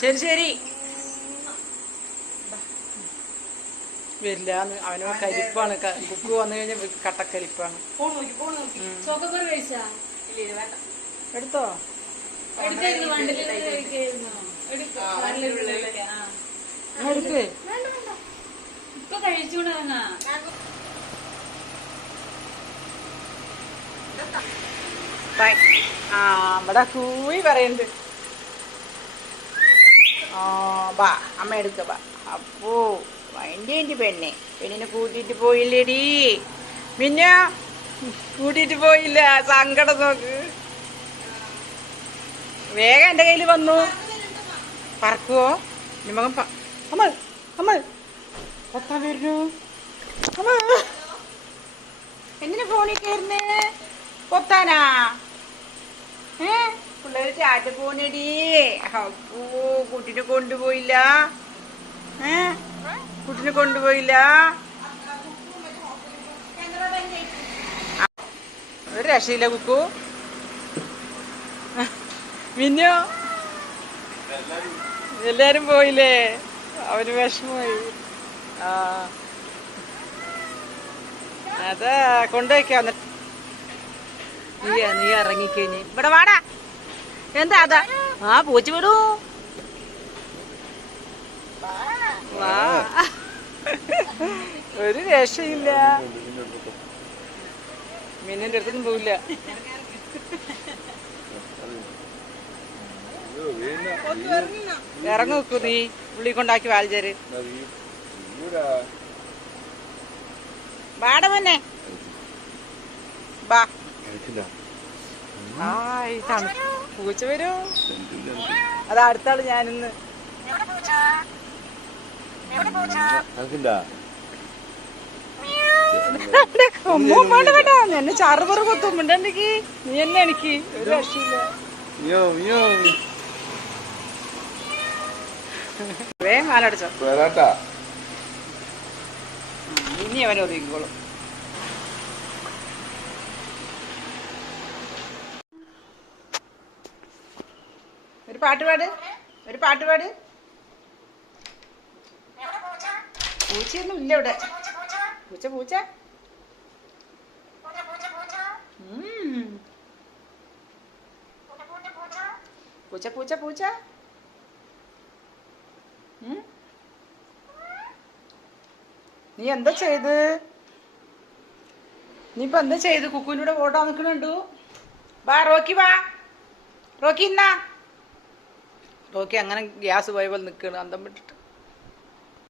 ശരി ശരി. വരില്ല അവന് കരിപ്പാണ്. ബുക്ക് കുക്ക് വന്നു കഴിഞ്ഞാൽ കട്ടക്കരിപ്പാണ്. എടുത്തോ? എടുക്ക ആ എന്നാ എടുക്ക്. വേണ്ട വേണ്ട. ഇപ്പൊ കഴിച്ചുകൂടെ വന്നാ? ബൈ. ആ ഇവിടെ കൂയി പറയുന്നുണ്ട്. ബാ അമ്മ എടുക്ക ബാ അപ്പോ വണ്ടി എന്റെ പെണ്ണെ. പെണ്ണിനെ കൂട്ടിയിട്ട് പോയില്ലേടി. പിന്നെ കൂട്ടിയിട്ട് പോയില്ല. സങ്കടം നോക്ക്. വേഗം എന്റെ കയ്യിൽ വന്നു. പറക്കുവോ? പ- അമ്മ അമ്മ. പത്താം വരുന്നു. അമ്മ. എന്തിനാ ഫോണിൽ കയറുന്നേ? കൊത്താനാ ഏ? പിള്ളേര് ചാറ്റ പോണടി അപ്പോ കുട്ടിനെ കൊണ്ടുപോയില്ല. ഏ? കുട്ടിനെ കൊണ്ടുപോയില്ല. ഒരു രക്ഷയില്ല കുക്കു. മിന്നോ. എല്ലാരും പോയില്ലേ? അവന് വിഷമമായി. ആ. അതാ കൊണ്ടുപോയിക്കാ നീ നീ ഇറങ്ങിക്കഴിഞ്ഞ് ഇവിടെ വാടാ. എന്താ അതാ? ആ പൂച്ച വിടൂ. വാ. ഒരു രക്ഷയില്ല. മിന്നിന്റെ അടുത്തൊന്നും പോവില്ല. ഇറങ്ങി വെക്കൂ നീ. പുള്ളി കൊണ്ടാക്കി വാലിച്ചേര് വാട മോനെ. ബാ പൂച്ച വരൂ. അത് അടുത്താൾ ഞാനിന്ന്. എന്നെ ചറുപറ കൊത്തും. മിണ്ടെനിക്ക് നീ എന്നെ എനിക്ക് ഒരു രക്ഷയില്ല. വേഗം വരാട്ടാ. ഇനി അവനെ ഒതുക്കിക്കോളും. ഒരു പാട്ട് പാട്. ഒരു പാട്ട് പാട്. പൂച്ചയൊന്നും ഇല്ല ഇവിടെ. പൂച്ച പൂച്ച. പൂച്ച പൂച്ച പൂച്ച. നീ എന്താ ചെയ്ത്? നീ ഇപ്പൊ എന്താ ചെയ്ത്? കുക്കുവിനൂടെ ഓടാൻ നിൽക്കണുണ്ടു? വാ റോക്കി വാ. റോക്കി ഇന്നാ. റോക്കി അങ്ങനെ ഗ്യാസ് പോയ പോലെ നിൽക്കുകയാണ് അന്തം വിട്ടിട്ട്.